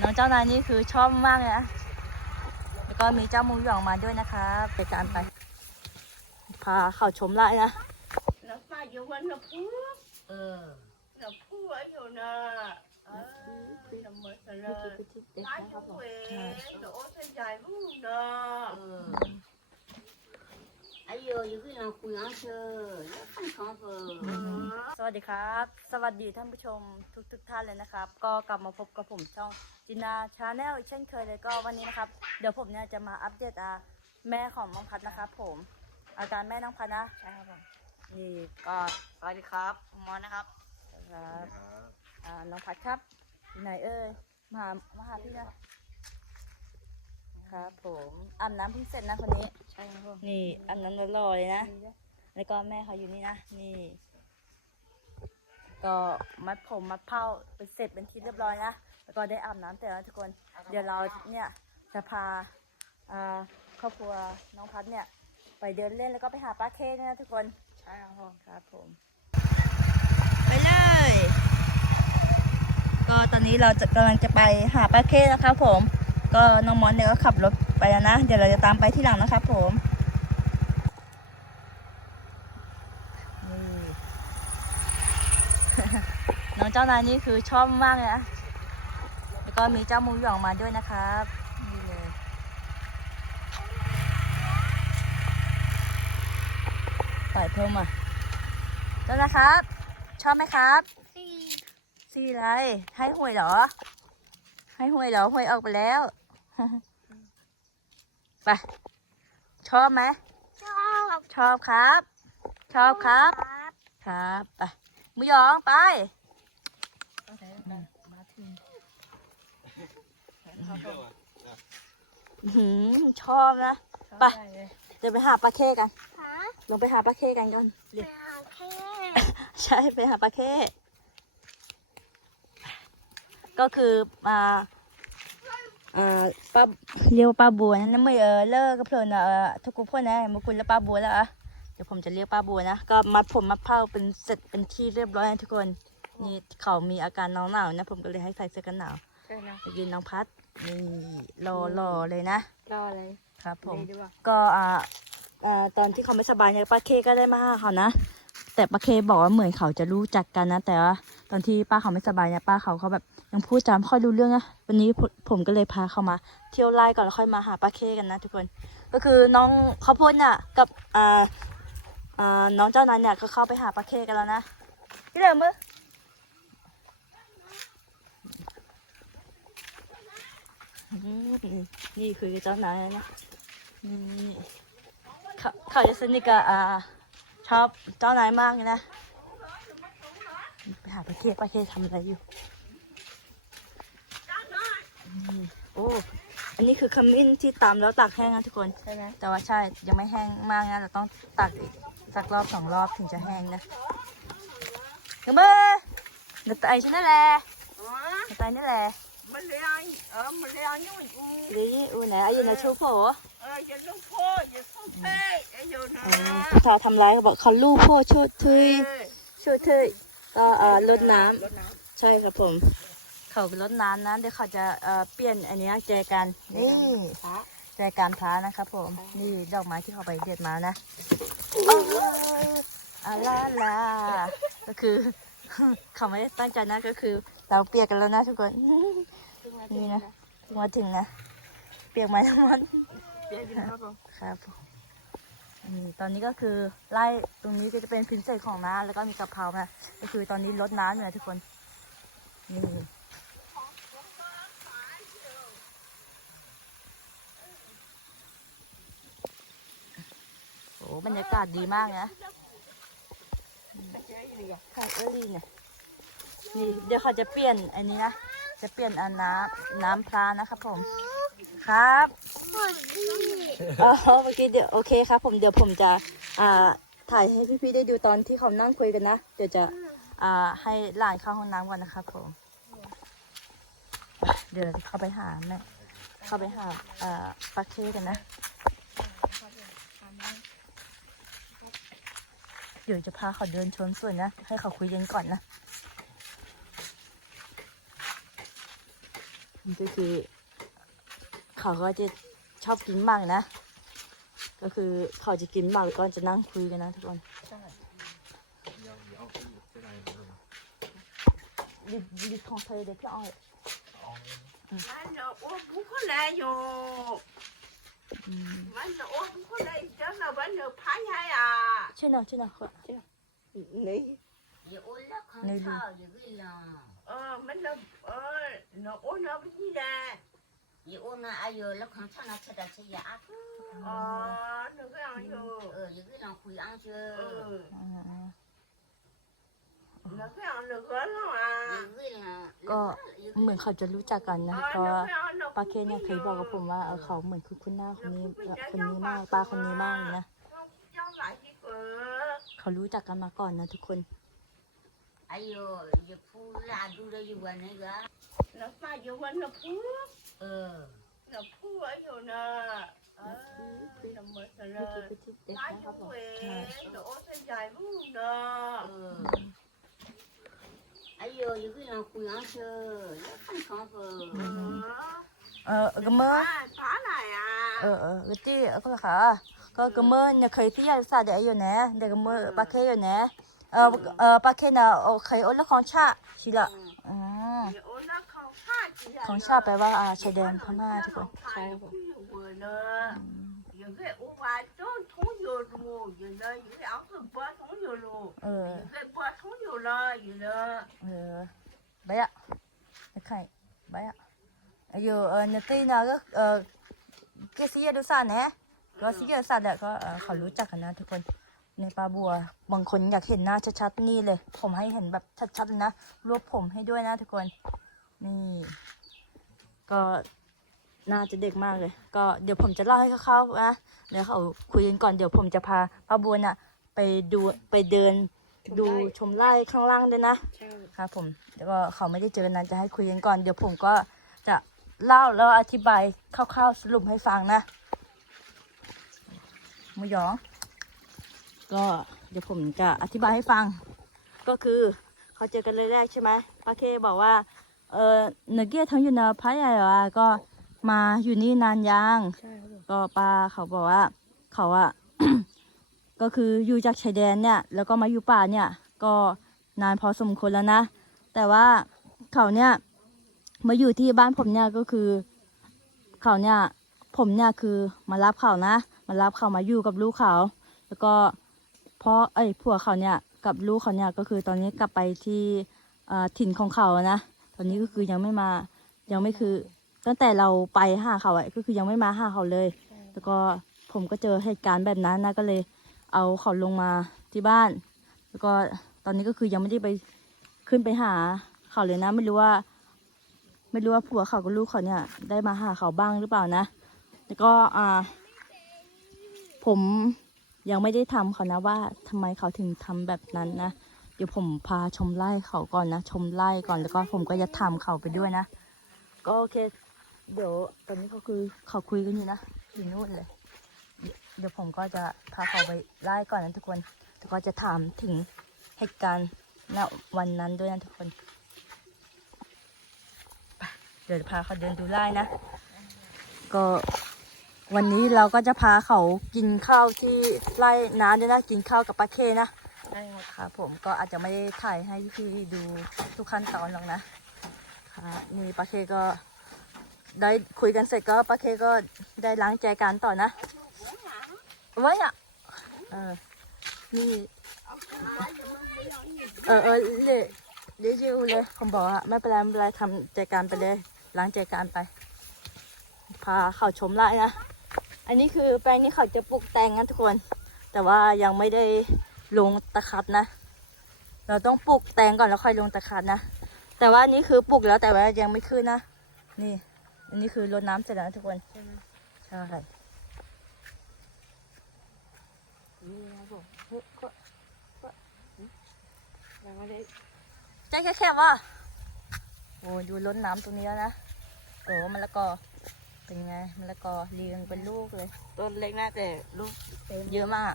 น้องเจ้านายนี่คือชอบมากเลยนะแล้วก็มีเจ้ามูหยองมาด้วยนะครับไปตามไป พาเขาชมไร่นะ nó pha vô quanh nó phú เออ nó phú ở vô nè ờ nó mới thật là ไปที่เด็ก ai นะครับ cũng ผม về đổ thế dài luôn nè เออไอ้โยอยู่ที่เราคุยกันเชอแล้วขั้นชอบเออ สวัสดีครับ สวัสดีท่านผู้ชมทุกทุกๆท่านเลยนะครับ ก็กลับมาพบกับผมช่องจินาชาแนลเช่นเคยเลยก็วันนี้นะครับ เดี๋ยวผมเนี่ยจะมาอัปเดตอาแม่ของน้องพัดนะครับผม อาการแม่น้องพัดนะใช่ครับผมนี่ก็สวัสดีครับผมมอนนะครับครับอ่าน้องพัดครับอยู่ไหนเอ่ยมาหามาหาพี่นะ ครับผมอาบน้ำเพิ่งเสร็จนะคนนี้ ใช่ครับผมนี่อาบน้ำรอๆเลยนะ แล้วก็แม่เขาอยู่นี่นะ นี่ ก็มัดผมมัดเผ้าไปเสร็จเป็นที่เรียบร้อยนะ แล้วก็ได้อาบน้ำแต่แล้วทุกคน เดี๋ยวเราเนี่ยจะพาอ่าครอบครัวน้องพัดเนี่ย ไปเดินเล่นแล้วก็ไปหาปลาเคเนี่ยนะทุกคน ใช่ครับผมครับผม ไปเลย ก็ตอนนี้เราจะกำลังจะไปหาปลาเคนะครับผม ก็น้องมอนเนี่ยก็ขับรถไปแล้วนะ เดี๋ยวเราจะตามไปที่หลังนะครับผมนี่น้องเจ้านายนี่คือชอบมากเลยนะแล้วก็มีเจ้ามูหยองมาด้วยนะครับนี่เลยปล่อยเพิ่มอะเจ้านะครับ ชอบไหมครับสีอะไรให้หวยเหรอ ให้หวยเหรอหวยออกไปแล้ว ไปชอบไหมชอบชอบครับ ชอบครับ ครับไปมูหยองไปอื้อหือชอบนะไปเดี๋ยวไปหาปลาเข้กันฮะลงไปหาปลาเข้กันก่อนแมวแค่ใช่ไปหาปลาเข้ก็คือมาอ่า ป้าเรียกว่าป้าบัวนะนั่นไม่เออเลิกกับเพลินอะเออทุกคนพูดนะมาคุยแล้วป้าบัวแล้วอะเดี๋ยวผมจะเรียกป้าบัวนะก็มัดผมมัดเผ้าเป็นเสร็จเป็นที่เรียบร้อยนะทุกคนนี่เขามีอาการหนาวหนาวๆนะ ผมก็เลยให้ใส่เสื้อกันหนาวใช่นะไปยืนน้องพัดนี่รอรอเลยนะรออะไรครับผมดีว่าก็อ่าอ่าตอนที่เขาไม่สบายเนี่ยป้าเคก็ได้มาหาเขานะแต่ป้าเคบอกว่าเหมือนเขาจะรู้จักกันนะ แต่ว่าตอนที่ป้าเขาไม่สบายเนี่ยป้าเขาเขาแบบ ยังพูดจาม่ค่อยรู้เรื่องนะวันนี้ผมก็เลยพาเขามา เที่ยวไล่ก่อนแล้วค่อยมาหาป้าเคกันนะทุกคน ก็คือน้องข้าวโพดเนี่ยกับอ่าอ่าน้องเจ้านายเนี่ยก็เข้าไปหาป้าเคกันแล้วนะที่เดิมมือมนี่คือเจ้านายนะเขาเขาจะสนิทกับอ่าชอบเจ้านายมากเลยนะไปหาปลาเคปลาเคทำอะไรอยู่ โอ้ อันนี้คือขมิ้นที่ตำแล้วตากแห้งนะทุกคน ใช่ไหมแต่ว่าใช่ ยังไม่แห้งมากนะเราต้องตากอีกสักรอบสองรอบถึงจะแห้งนะกระเบ้อเดือดไตฉันนั่นแหละอ๋อเดือดไตนี่แหละมันเลี้ยงเออมันเลี้ยงยังไม่กูดีอูไหนอายุในชูโผเอออย่าลูกพ่ออย่าทุ่มเทไอ้โยนนะเออภาษาทำร้ายเขาบอกเขาลูกโพชุดทุยช่วยเธอก็เอ่อลดน้ำรดน้ใช่ครับผม เขาลดน้ำนะเดี๋ยวเขาจะเอ่อเปลี่ยนอันเนี้ยแจกันนี่ำพระแจกันพระนะครับผม นี่ดอกไม้ที่เขาไปเด็ดมานะอาลาลาก็คือ เขาไม่ได้ตั้งใจนะก็คือ เราเปียกกันแล้วนะทุกคนนี่นะถึงมาถึงนะ เปียกไหมทั้งหมดเดี๋ยวนะครับผมครับผมอืมตอนนี้ก็คือไล่ตรงนี้ก็จะเป็นพินเศษของน้าแล้วก็มีกะเพรานะก็คือตอนนี้ลดน้ำอยู่นะทุกคนนี่ บรรยากาศดีมากนะค่ะเออลีเนี่ยนี่เดี๋ยวเขาจะเปลี่ยนอันนี้นะจะเปลี่ยนอันน้ำน้ำพรานะครับผมครับอ๋อเมื่อกี้เดี๋ยวโอเคครับ ผมเดี๋ยวผมจะอ่าถ่ายให้พี่ๆได้ดูตอนที่เขานั่งคุยกันนะเดี๋ยวจะอ่าให้หลานเข้าห้องน้ำก่อนนะครับผม เดี๋ยวเข้าไปหาแม่เข้าไปหาอ่าปลาเคกันนะ เดี๋ยวจะพาเขาเดินชนส่วนนะ ให้เขาคุยกันก่อนนะนี่ก็คือเขาก็จะชอบกินหมากนะ ก็คือเขาจะกินหมากแล้วก็จะนั่งคุยกันนะทุกคนดิดิของเธอเด็กพี่อ้อย Anh ở ô bố có lẽ dù อืม Anh ở ô bố có lẽ chắc là vẫn được phá hay à ชื่อหน่อยชื่อห Mano o kuna ichano mano panyaya chino chino ho chino ni i o lakanta 嗯嗯 ก็เหมือนเขาจะรู้จักกันนะ Ờ เพราะ nó ว่า cái ăn nó ป้าเคเนี่ยเคยบอกกับผมว่าเออเขาเหมือนคือคุณหน้าคนนี้คนนี้มากป้าคนนี้มากเลยนะ Không cho lại cái cửa เขารู้จักกันมาก่อนนะทุกคน ai giờ giờ phu là đu đây giờ quên này gà Nó pha vô bên nó phú ờ Nó phú ở vô nè Ờ Nó mới sợ ไม่คิด là ไปที่เด็ก Ai นะครับ cũng ผม về Nó ô sẽ dài vũ nè ờ ai giờ giờ cái là khui ăn chưa lắc không không vừa Ờ เออก็เมื่อ À phá lại à เออเออก็ที่ก็ค่ะก็ก็เมื่อเนี่ยเคยที่ยาสาเดียอยู่นะเด็กก็เมื่อป้าเคอยู่นะเออเออป้าเคน่ะเคยโอ้แล้วของชาชิละอ๋อ Thì ô nó không phá chỉ là ของชาแปลว่าอ่าชายแดนพม่าทุกคนใช่ครับ ยังไงอุบายต้นท้องอยู่รูอยู่เลยยังไงเอาคือบัวท้องอยู่รูเออยังไงบัวท้องอยู่เลยอยู่เออไปอะไอ้ไข่ไปอะอายุเออเนี่ยตีน่ะก็เออเกษียดูสานนะก็สิเกษาเด็กก็เออเขารู้จักกันนะทุกคนในปลาบัวบางคนอยากเห็นหน้าชัดๆนี่เลย ผมให้เห็นแบบชัดๆเลยนะรวบผมให้ด้วยนะทุกคน นี่ ก็ น่าจะเด็กมากเลย ก็เดี๋ยวผมจะเล่าให้เขาๆนะเดี๋ยวเขาคุยกันก่อนเดี๋ยวผมจะพาปลาบัวน่ะ ไปดูไปเดินดูชมไร่ข้างล่างด้วยนะใช่ครับผมแล้วก็เขาไม่ได้เจอกันนานจะให้คุยกันก่อนเดี๋ยวผมก็จะเล่าแล้วอธิบายคร่าวๆสรุปให้ฟังนะมูหยองก็เดี๋ยวผมจะอธิบายให้ฟัง ก็คือเขาเจอกันเลยแรกใช่ไหมป้าเคบอกว่าเออเนเกียทั้งอยู่ในพระใหญ่เหรอก็ มาอยู่นี่นานยังใช่ครับผมก็ป้าเขาบอกว่า เขาอะ ก็คืออยู่จากชายแดนเนี่ย แล้วก็มาอยู่ป่าเนี่ย ก็นานพอสมควรแล้วนะ แต่ว่าเขาเนี่ยมาอยู่ที่บ้านผมเนี่ยก็คือ เขาเนี่ยผมเนี่ยคือมารับเขานะ มารับเขามาอยู่กับลูกเขา แล้วก็พ่อเอ้ยผัวเขาเนี่ยกับลูกเขาเนี่ยก็คือตอนนี้กลับไปที่เอ่อถิ่นของเขานะ ตอนนี้ก็คือยังไม่มายังไม่คือ ตั้งแต่เราไปหาเขาอะก็คือยังไม่มาหาเขาเลย แล้วก็ผมก็เจอเหตุการณ์แบบนั้นนะก็เลย เอาเขาลงมาที่บ้าน แล้วก็ตอนนี้ก็คือยังไม่ได้ไปขึ้นไปหาเขาเลยนะ ไม่รู้ว่า ไม่รู้ว่าผัวเขากับลูกเขาเนี่ย ได้มาหาเขาบ้างหรือเปล่านะ แล้วก็อ่า ผมยังไม่ได้ทำเขานะว่าทำไมเขาถึงทำแบบนั้นนะเดี๋ยวผมพาชมไร่เขาก่อนนะ ชมไร่ก่อนแล้วก็ผมก็จะทำเขาไปด้วยนะ ก็โอเค เดี๋ยวตอนนี้ก็คือเขาคุยกันอยู่นะอยู่นู่นเลย เดี๋ยวเดี๋ยวผมก็จะพาเขาไปไล่ก่อนนะทุกคนแล้วก็จะถามถึงเหตุการณ์ณวันนั้นด้วยนะทุกคนไปเดี๋ยวพาเขาเดินดูไล่นะ ก็วันนี้เราก็จะพาเขากินข้าวที่ไร่น้ำด้วยนะกินข้าวกับปลาเคนะได้ครับครับผมก็อาจจะไม่ได้ถ่ายให้พี่ดูทุกขั้นตอนหรอกนะครับนี่ป้าเคก็ ได้คุยกันเสร็จก็ป้าเคก็ได้ล้างแจกันต่อนะไว้อะเออนี่เออเออเลเดี๋ยวยิวเลยผมบอกว่าไม่เป็นไรไม่เป็นไรทำแจกันไปเลยล้างแจกันไป พาเขาชมไร่นะอันนี้คือแปลงนี้เขาจะปลูกแตงนะทุกคน แต่ว่ายังไม่ได้ลงตะขับนะ เราต้องปลูกแตงก่อนแล้วค่อยลงตะขับนะแต่ว่านนี้คือปลูกแล้วแต่ว่ายังไม่ขึ้นนะ นี่ อันนี้คือรดน้ำเสร็จแล้วนะทุกคน ใช่ไหมใช่นี่ครับผมเฮ้ยก็ก็ยังไม่ได้ใจแค่แค่ว่าโอ้ดูรดน้ำตรงนี้แล้วนะโอ้มะละกอเป็นไงมะละกอเรียงเป็นลูกเลย ต้นเล็กน่าแต่ลูกเต็มเยอะมาก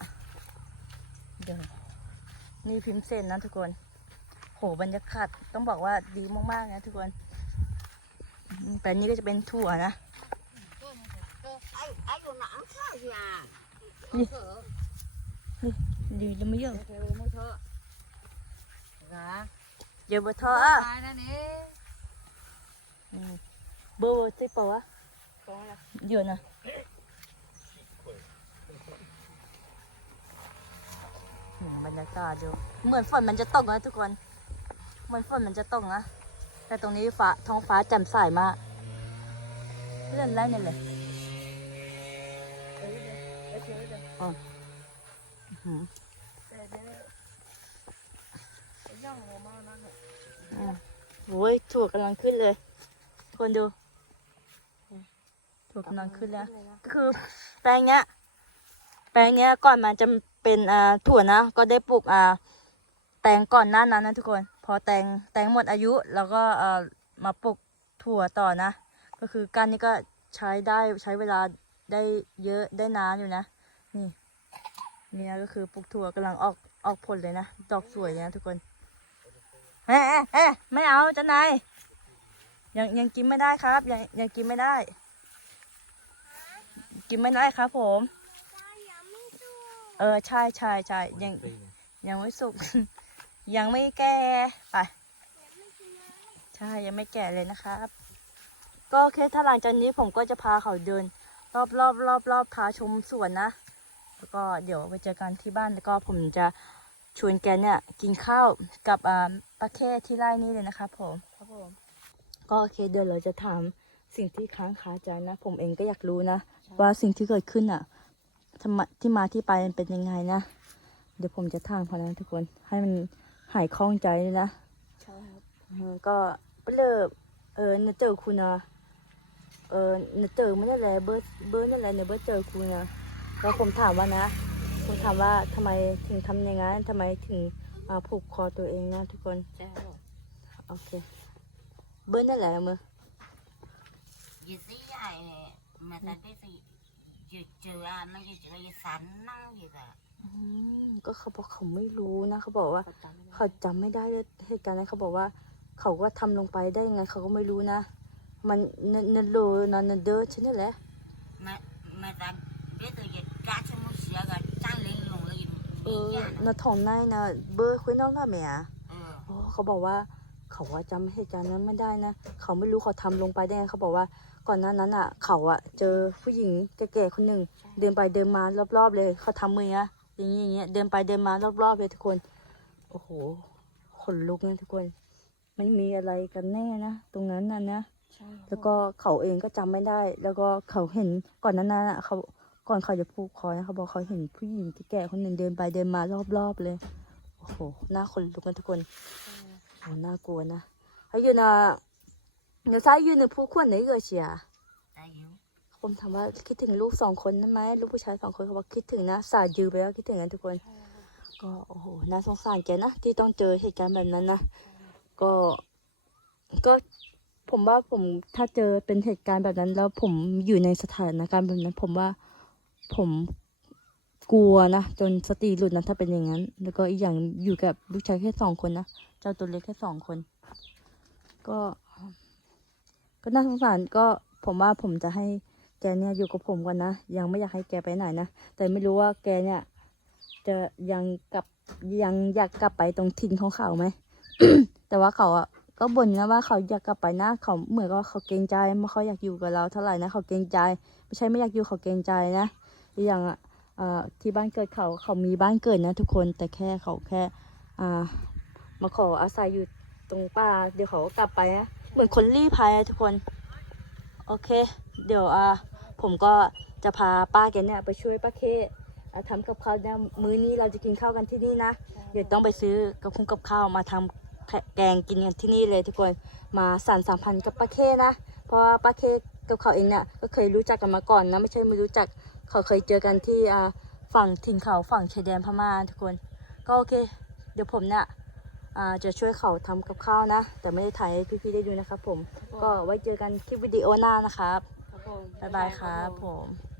เดี๋ยวนี่พิมพ์เส้นนะทุกคน โหบรรยากาศต้องบอกว่าดีมากๆนะทุกคนอืม แต่อันนี้ก็จะเป็นถั่วนะ ai ai còn nặng sao gì à Gì? Sợ. ดีจะไม่เยอะเยอะบอร์ทอะ ai đó nè เบอร์สิปล่าวะเยอะนะบรรยากาศดูเหมือนฝนมันจะตกนะทุกคน เหมือนฝนมันจะตกนะ แต่ตรงนี้ฟ้าท้องฟ้าแจ่มใสมากเลื่อนไล่เนี่ยเลยอ๋ออื้อหืออืมโอ้ยถั่วกำลังขึ้นเลย คนดู ถั่วกำลังขึ้นแล้ว ก็คือแปลงเนี้ย แปลงเนี้ยก่อนมันจะเป็นอ่าถั่วนะ ก็ได้ปลูกอ่าแตงก่อนหน้านั้นนะทุกคน พอแตงแตงหมดอายุแล้วก็เอ่อมาปลูกถั่วต่อนะ ก็คือการนี้ก็ใช้ได้ใช้เวลาได้เยอะได้นานอยู่นะ นี่นี่นะก็คือปลูกถั่วกำลังออกออกผลเลยนะ ดอกสวยเลยนะทุกคนเฮ้เฮ้ไม่เอาจ้านายยังยังกินไม่ได้ครับ ยังยังกินไม่ได้ กินไม่ได้ครับ ผม เออใช่ใช่ใช่ยังยังไม่สุก ยังไม่แก่ไปใช่ยังไม่แก่เลยนะครับ ก็โอเคถ้าหลังจากนี้ผมก็จะพาเขาเดิน รอบรอบรอบรอบพาชมสวนนะ แล้วก็เดี๋ยวไปเจอกันที่บ้านแล้วก็ผมจะชวนแกเนี่ยกินข้าวกับอ่าปลาแค่ที่ไร่นี้เลยนะครับผมครับผมก็โอเคเดี๋ยวเราจะถามสิ่งที่ค้างคาใจนะ ผมเองก็อยากรู้นะ ว่าสิ่งที่เกิดขึ้นอะทำไมที่มาที่ไปมันเป็นยังไงนะ เดี๋ยวผมจะถามเขานะทุกคนให้มัน หายคล่องใจเลยนะใช่ครับอืมก็เลิกเออเนเจอคุณนะเออเนเจอไม่ได้แหละเบอร์เบอร์นั่นแหละเนเบอร์เจอคุณนะแล้วผมถามว่านะผมถามว่าทำไมถึงทำอย่างนั้นทำไมถึงอ่าผูกคอตัวเองนะทุกคนใช่ครับโอเค เบอร์นั่นแหละมือ gì gì ai mà ta biết gì chưa chưa à mấy cái chưa gì sẵn năng gì cả อืม ก็เขาบอกเขาไม่รู้นะเขาบอกว่า เขาจำไม่ได้เขาจำไม่ได้เลยเหตุการณ์นั้นเขาบอกว่า เขาก็ทำลงไปได้ยังไงเขาก็ไม่รู้นะ มันเนเนโลนนเดอร์ใช่ไหมแหละ mà mà ta biết rồi gì cá cho mua sữa cả trang lên lùng lên เอ gì อ nha นาทองในนะเบอร์คุยน้องหน้าแม่อะ ừ โอ้เขาบอกว่า เขาว่าจำเหตุการณ์นั้นไม่ได้นะ เขาไม่รู้เขาทำลงไปได้ไงเขาบอกว่าก่อนหน้านั้นอะ เขาอะ เจอผู้หญิงแก่ๆคนหนึ่งเดินไปเดินมารอบๆเลย เขาทำมืออะ อย่างนี้อย่างเงี้ยเดินไปเดินมารอบๆเลยทุกคน โอ้โหขนลุกนะทุกคน ไม่มีอะไรกันแน่นะตรงนั้นน่ะนะ ใช่ แล้วก็เขาเองก็จำไม่ได้ แล้วก็เขาเห็นก่อนหนานั้นอ่ะเขาก่อนเขาจะผูกคอนะเขาบอกเขาเห็นผู้หญิงแก่ๆคนหนึ่งเดินไปเดินมารอบๆเลย โอ้โหหน้าขนลุกนะทุกคนโอ้น่ากลัวนะ还有呢你猜有你ผูกคนไหนเ ผมถามว่าคิดถึงลูกสองคนนั้นไหมลูกผู้ชายสองคนเขาบอกคิดถึงนะสายยือไปแล้วคิดถึงกันทุกคน ก็โอ้โหน่าสงสารแกนะที่ต้องเจอเหตุการณ์แบบนั้นนะก็ก็ผมว่าผมถ้าเจอเป็นเหตุการณ์แบบนั้น แล้วผมอยู่ในสถานการณ์แบบนั้น ผมว่าผมกลัวนะจนสติหลุดนะถ้าเป็นอย่างนั้น แล้วก็อีกอย่างอยู่กับลูกชายแค่สองคนนะเจ้าตัวเล็กแค่สองคน ก็ ก็น่าสงสารก็ผมว่าผมจะให้ แกเนี่ยอยู่กับผมก่อนนะ ยังไม่อยากให้แกไปไหนนะ แต่ไม่รู้ว่าแกเนี่ย จะยังกลับยังอยากกลับไปตรงถิ่นของเขาไหม แต่ว่าเขาอะก็บ่นนะว่าเขาอยากกลับไปนะเขาเหมือนกับเขาเกรงใจไม่ค่อยอยากอยู่กับเราเท่าไหร่นะเขาเกรงใจ ไม่ใช่ไม่อยากอยู่เขาเกรงใจนะอีกอย่างอะที่บ้านเกิดเขาเขามีบ้านเกิดนะ ทุกคนแต่แค่เขาแค่อ่ามาขออาศัยอยู่ตรงป่าเดี๋ยวเขาก็กลับไปนะเหมือนคนรีภัยทุกคน โอเค เดี๋ยวอ่า ผมก็จะพาป้าแกเนี่ยไปช่วยป้าเคอ่าทำกับข้าวเนี่ยมื้อนี้เราจะกินข้าวกันที่นี่นะ เดี๋ยวต้องไปซื้อกับคุงกับข้าวมาทำแกงกินกันที่นี่เลยทุกคนมาสั่นสามพันกับป้าเคนะ เพราะว่าป้าเคกับเขาเองเนี่ยก็เคยรู้จักกันมาก่อนนะไม่ใช่ไม่รู้จักเขาเคยเจอกันที่อ่าฝั่งถิ่นเขาฝั่งชายแดนพม่าทุกคน ก็โอเค เดี๋ยวผมเนี่ยอ่าจะช่วยเขาทำกับข้าวนะ แต่ไม่ได้ถ่ายให้พี่ๆได้ดูนะครับผมก็ไว้เจอกันคลิปวิดีโอหน้านะครับครับผม บ๊ายบายครับผม